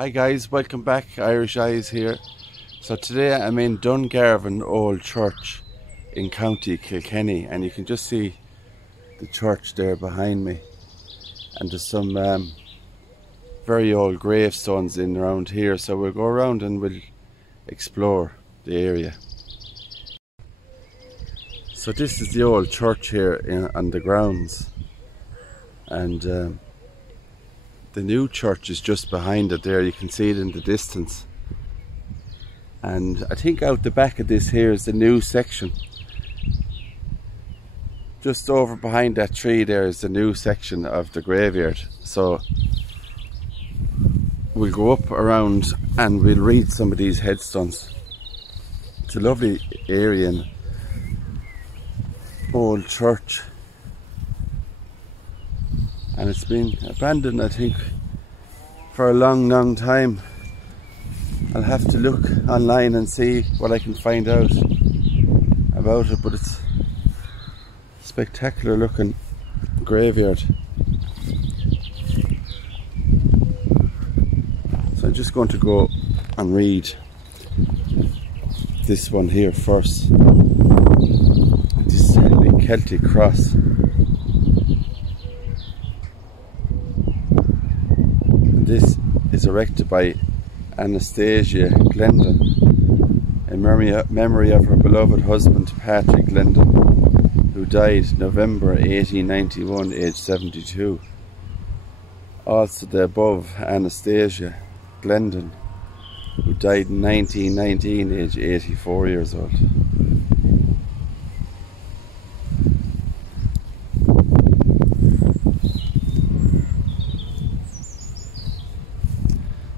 Hi guys, welcome back. Irish Eyes here. So today I'm in Dungarvan Old Church in County Kilkenny, and you can just see the church there behind me, and there's some very old gravestones in around here, so we'll go around and we'll explore the area. So this is the old church here on the grounds, and the new church is just behind it there. You can see it in the distance, and I think out the back of this here is the new section. Just over behind that tree there is the new section of the graveyard. So we'll go up around and we'll read some of these headstones. It's a lovely area and old church, and it's been abandoned, I think, for a long time. I'll have to look online and see what I can find out about it, but it's a spectacular looking graveyard. So I'm just going to go and read this one here first. This is a Celtic cross. This is erected by Anastasia Glendon in memory of her beloved husband Patrick Glendon, who died November 1891, aged 72. Also the above Anastasia Glendon, who died in 1919, aged 84 years old.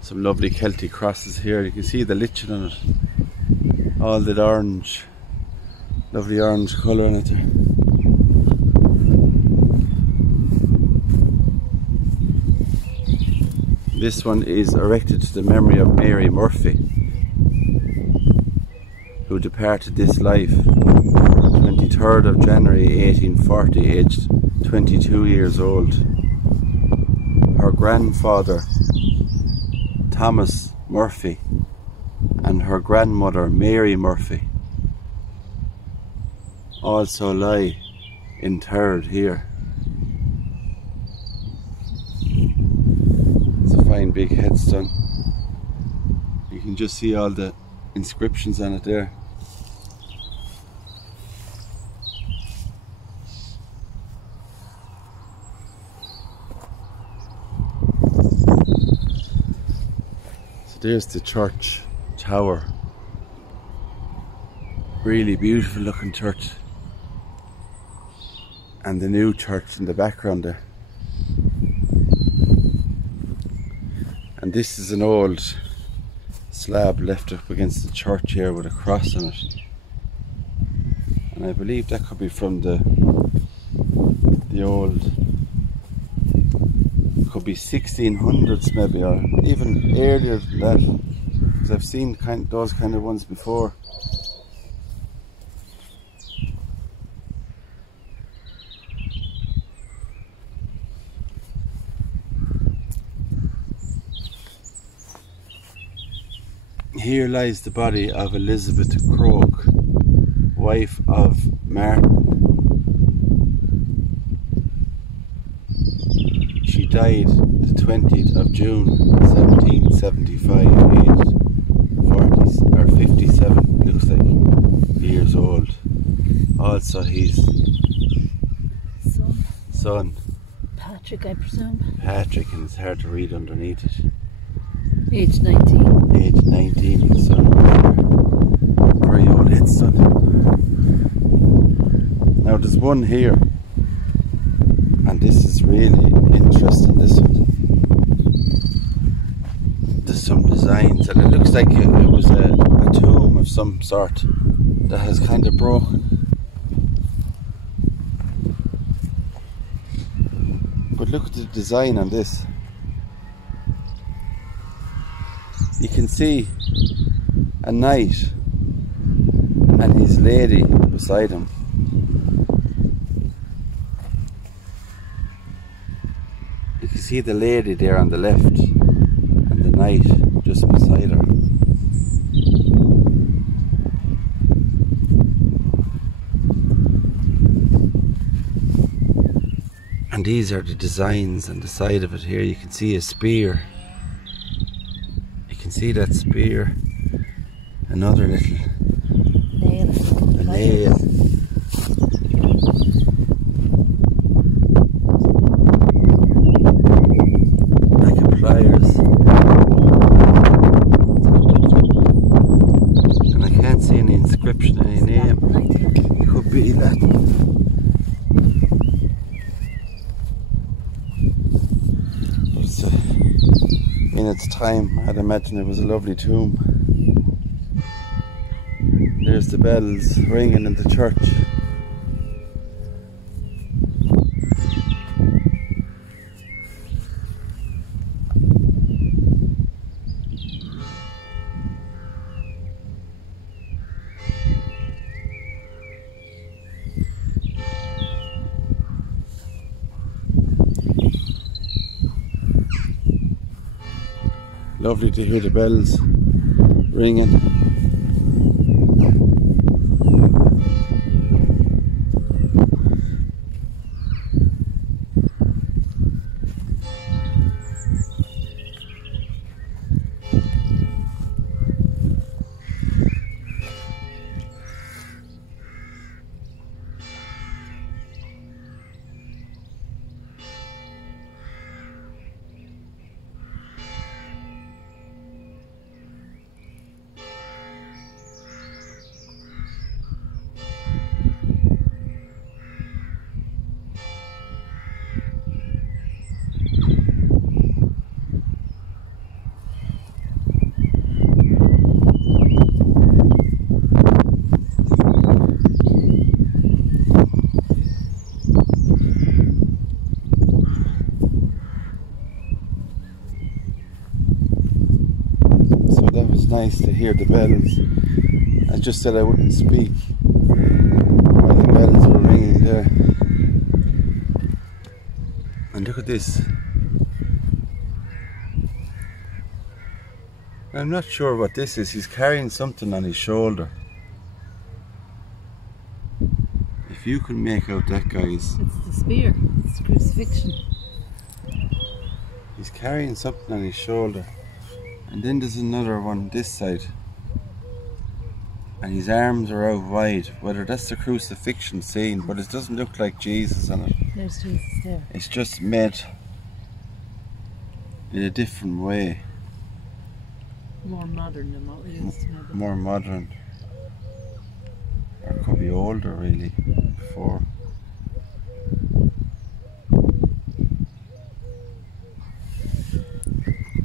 Some lovely Celtic crosses here. You can see the lichen on it, all that orange, lovely orange colour in it there. This one is erected to the memory of Mary Murphy, who departed this life 23rd of January 1840, aged 22 years old. Her grandfather Thomas Murphy and her grandmother Mary Murphy also lie interred here. It's a fine big headstone. You can just see all the inscriptions on it there. There's the church tower. Really beautiful looking church. And the new church in the background there. And this is an old slab left up against the church here with a cross on it. And I believe that could be from the old, could be 1600s maybe, or even earlier than that, because I've seen those kind of ones before. Here lies the body of Elizabeth Croke, wife of Martin. She died the 20th of June 1775, aged 57, looks like, years old. Also his son Patrick, I presume. Patrick, and it's hard to read underneath it. Age 19. Age 19, his son. Very old headstone. Now there's one here, and this is really interesting, this one. There's some designs, and it looks like it was a tomb of some sort that has kind of broken. But look at the design on this. You can see a knight and his lady beside him. You can see the lady there on the left, and the night just beside her. And these are the designs on the side of it here. You can see a spear. You can see that spear. Another little nail. A nail. Like a pliers. And I can't see any inscription, any name. It could be Latin. In its time, I'd imagine it was a lovely tomb. There's the bells ringing in the church. Lovely to hear the bells ringing. Nice to hear the bells. I just said I wouldn't speak while the bells were ringing there. And look at this. I'm not sure what this is. He's carrying something on his shoulder. If you can make out that, guys. It's the spear. It's the crucifixion. He's carrying something on his shoulder. And then there's another one this side. And his arms are out wide. Whether that's the crucifixion scene, but it doesn't look like Jesus on it. There's Jesus there. It's just made in a different way. More modern than what we used to know. More modern. Or it could be older really, before.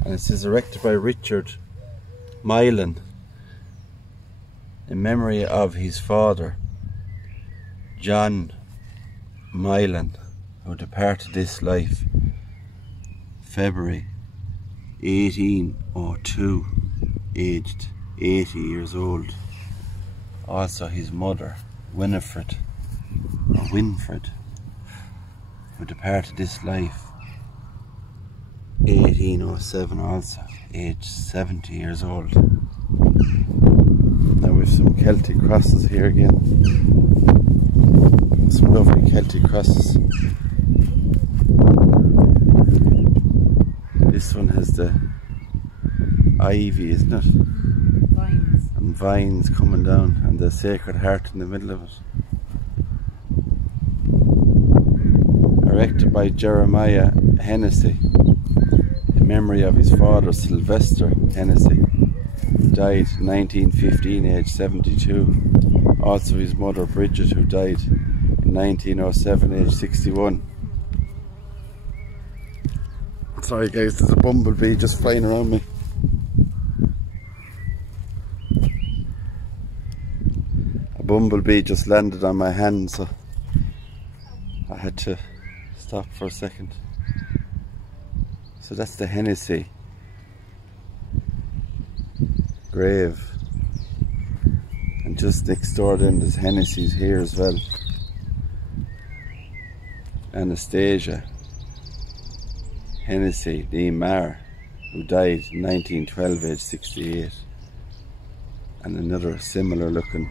And it says erected by Richard Milan in memory of his father, John Milan, who departed this life February 1802, aged 80 years old. Also his mother, Winifred, or Winfred, who departed this life 1807, also aged 70 years old. Now we've some Celtic crosses here again. Some lovely Celtic crosses. This one has the ivy, isn't it? Vines. And vines coming down, and the Sacred Heart in the middle of it. Erected by Jeremiah Hennessy in memory of his father, Sylvester Hennessy, who died in 1915, aged 72. Also his mother, Bridget, who died in 1907, aged 61. Sorry guys, there's a bumblebee just flying around me. A bumblebee just landed on my hand, so I had to stop for a second. So that's the Hennessy grave. And just next door then there's Hennessy's here as well. Anastasia Hennessy, the Mar, who died in 1912, aged 68. And another similar looking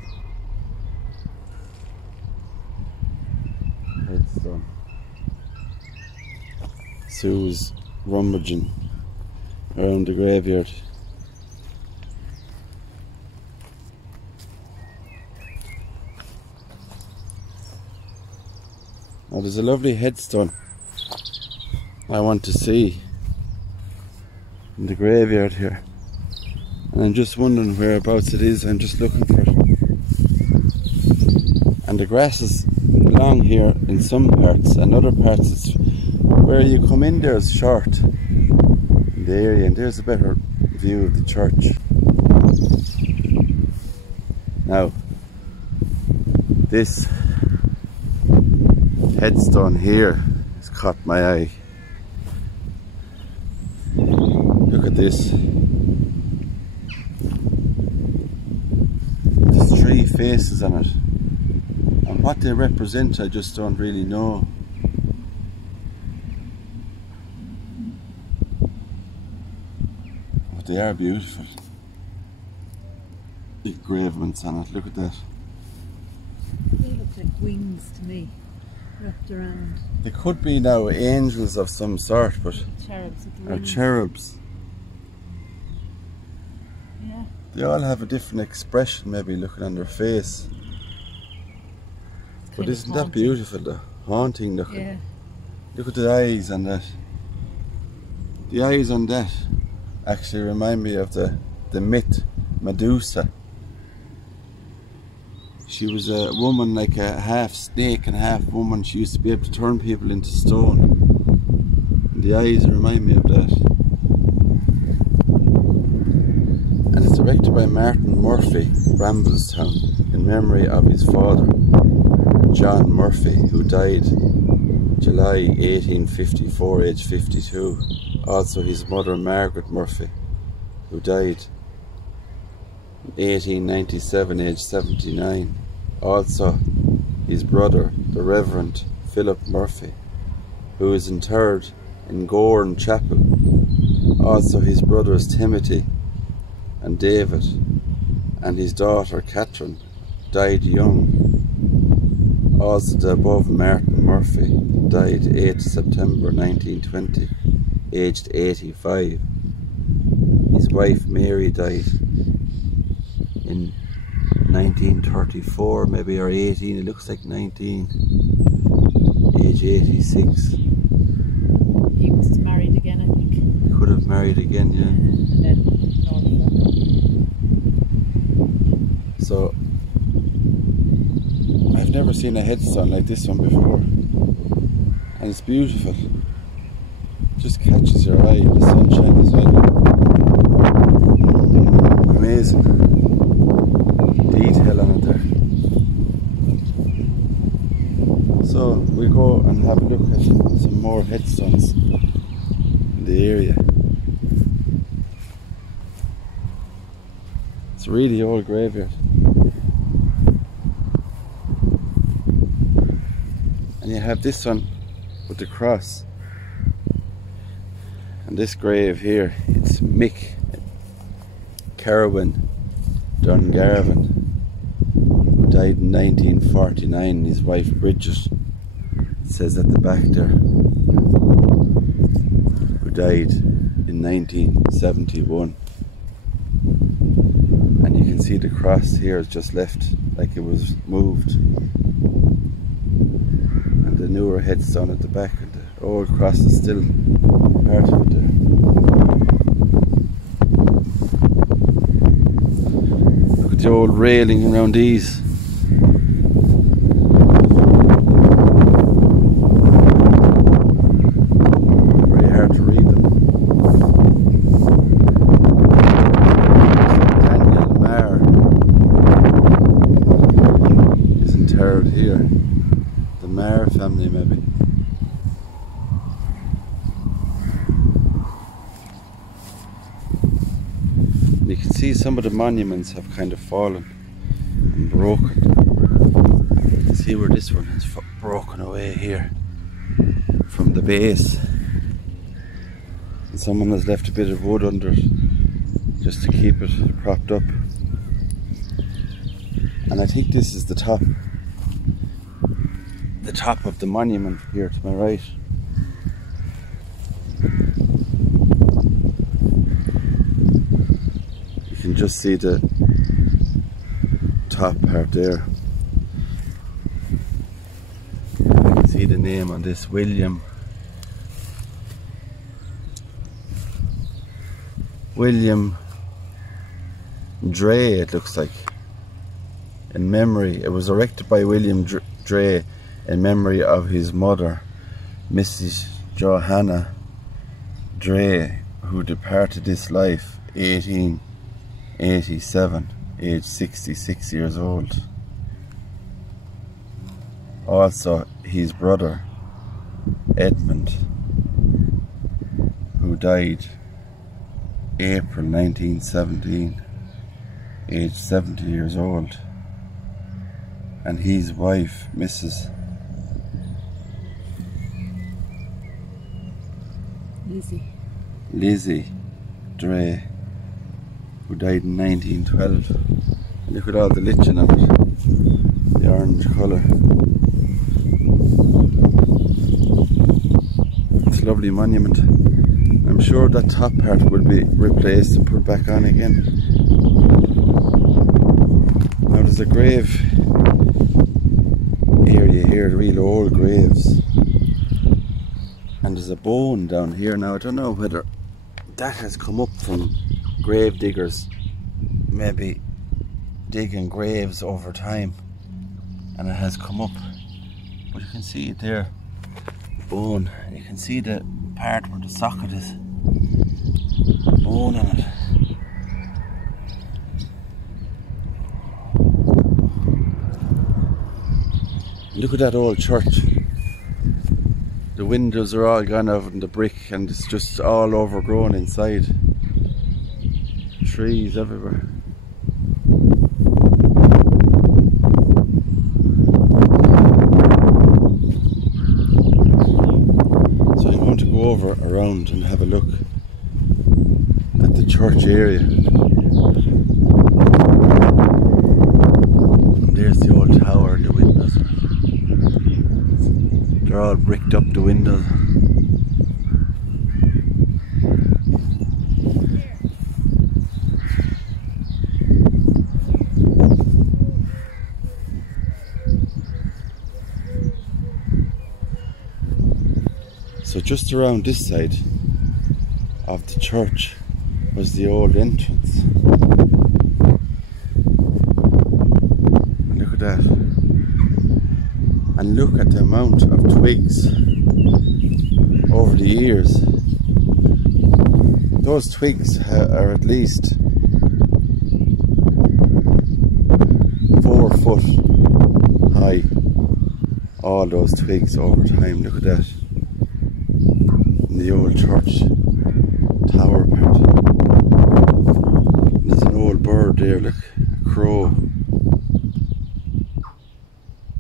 headstone. Sue's rummaging around the graveyard. Now there's a lovely headstone I want to see in the graveyard here, and I'm just wondering whereabouts it is. I'm just looking for it, and the grass is long here in some parts, and other parts it's where you come in there is short in the area, and there's a better view of the church. Now this headstone here has caught my eye. Look at this. There's 3 faces on it, and what they represent I just don't really know. But they are beautiful. Engravements on it, look at that. They look like wings to me, wrapped around. They could be now angels of some sort, but Cherubs with the or wings. cherubs. Yeah. They all have a different expression, maybe looking on their face. But isn't that beautiful though? Haunting looking. Yeah. Look at the eyes on that. The eyes on that actually remind me of the myth Medusa. She was a woman, like a half snake and half woman. She used to be able to turn people into stone. And the eyes remind me of that. And it's erected by Martin Murphy, Bramblestown, in memory of his father, John Murphy, who died July 1854, aged 52. Also his mother, Margaret Murphy, who died 1897, aged 79. Also his brother, the Reverend Philip Murphy, who is interred in Gorn Chapel. Also his brothers Timothy and David, and his daughter Catherine died young. Also the above Martin Murphy died 8th September 1920, aged 85. His wife Mary died in 1934, maybe, or 18, it looks like 19, age 86. He was married again, I think. He could have married again, yeah. And then So I've never seen a headstone like this one before, and it's beautiful. Just catches your eye in the sunshine as well. Amazing detail on it there. So we go and have a look at some more headstones in the area. It's a really old graveyard. And you have this one with the cross. And this grave here, it's Mick Kerwin Dungarvan, who died in 1949, and his wife Bridget, it says at the back there, who died in 1971. And you can see the cross here is just left like it was moved. And the newer headstone at the back, and the old cross is still part of it there. Look at the old railing around these. Very hard to read them. Daniel Marr is interred here. The Marr family, maybe. You can see some of the monuments have kind of fallen and broken. You can see where this one has broken away here from the base. And someone has left a bit of wood under it just to keep it propped up. And I think this is the top of the monument here to my right. You can just see the top part there. You can see the name on this, William Dre, it looks like. In memory, it was erected by William Dre in memory of his mother, Mrs. Johanna Dre, who departed this life 1887, aged 66 years old. Also, his brother, Edmund, who died April 1917, aged 70 years old. And his wife, Mrs. Lizzie Dre, who died in 1912. Look at all the lichen on it, the orange colour. It's a lovely monument. I'm sure that top part will be replaced and put back on again. Now there's a grave area here, the real old graves. And there's a bone down here. Now I don't know whether that has come up from grave diggers, maybe digging graves over time, and it has come up. But you can see it there, bone. You can see the part where the socket is, bone on it. Look at that old church. The windows are all gone out in the brick and it's just all overgrown inside. Trees everywhere. So I'm going to go over around and have a look at the church area. And there's the old tower and the windows. They're all bricked up, the windows. So just around this side of the church was the old entrance. And look at that. And look at the amount of twigs over the years. Those twigs are at least 4 foot high. All those twigs over time. Look at that. In the old church tower part. There's an old bird there, look, a crow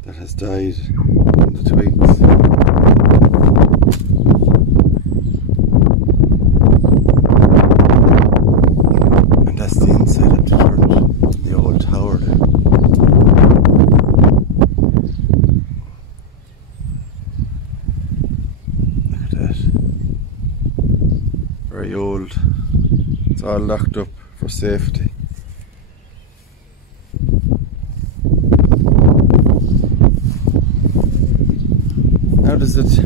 that has died on the twigs. And that's the inside of the church, the old tower there. Look at that. Very old. It's all locked up for safety. How does it?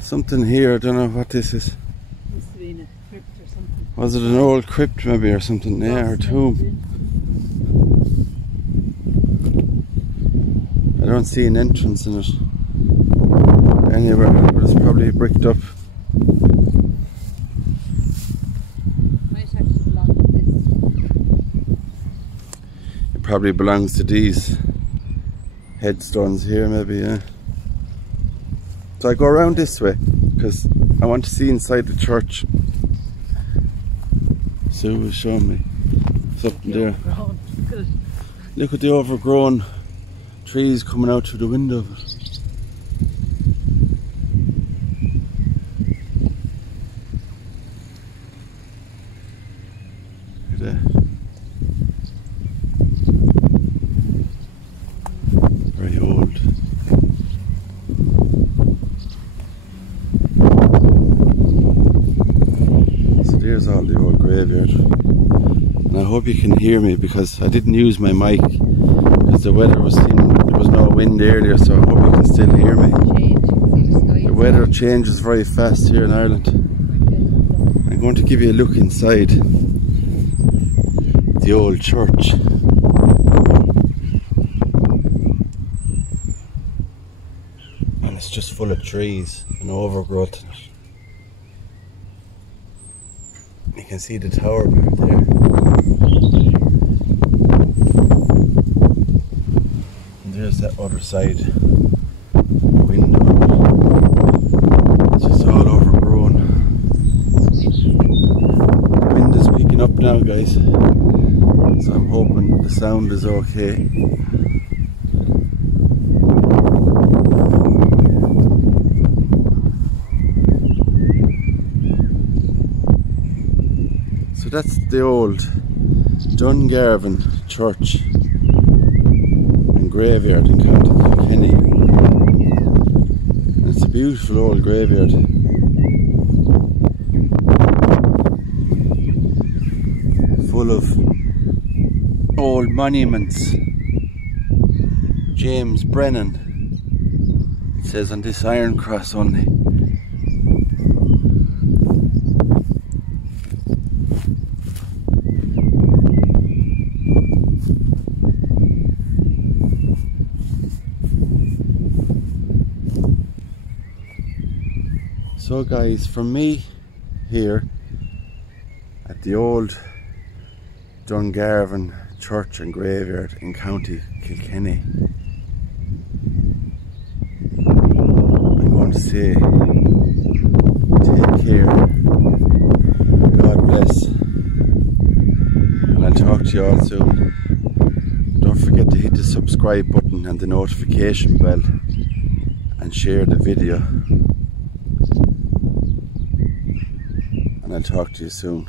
Something here, I don't know what this is. Must have been a crypt or something. Was it an old crypt maybe or something? Yeah, or tomb. I don't see an entrance in it anywhere, but it's probably bricked up. Might actually belong to this. It probably belongs to these headstones here maybe, yeah. So I go around this way because I want to see inside the church. Sue was showing me something there. Look at the overgrown trees coming out through the window. at that. Very old. So there's all the old graveyard. And I hope you can hear me because I didn't use my mic because the weather was there was no wind earlier, so I hope you can still hear me. The weather changes very fast here in Ireland. I'm going to give you a look inside the old church. And it's just full of trees and overgrowth. You can see the tower back there. And there's that other side window. It's just all overgrown. The wind is picking up now, guys. So I'm hoping the sound is okay. So that's the old Dungarvan Church and Graveyard in County Kilkenny. And it's a beautiful old graveyard. Full of old monuments. James Brennan, it says on this iron cross only. So guys, from me here at the old Dungarvan Church and Graveyard in County Kilkenny, I'm going to say take care, God bless, and I'll talk to you all soon. Don't forget to hit the subscribe button and the notification bell and share the video. And I'll talk to you soon.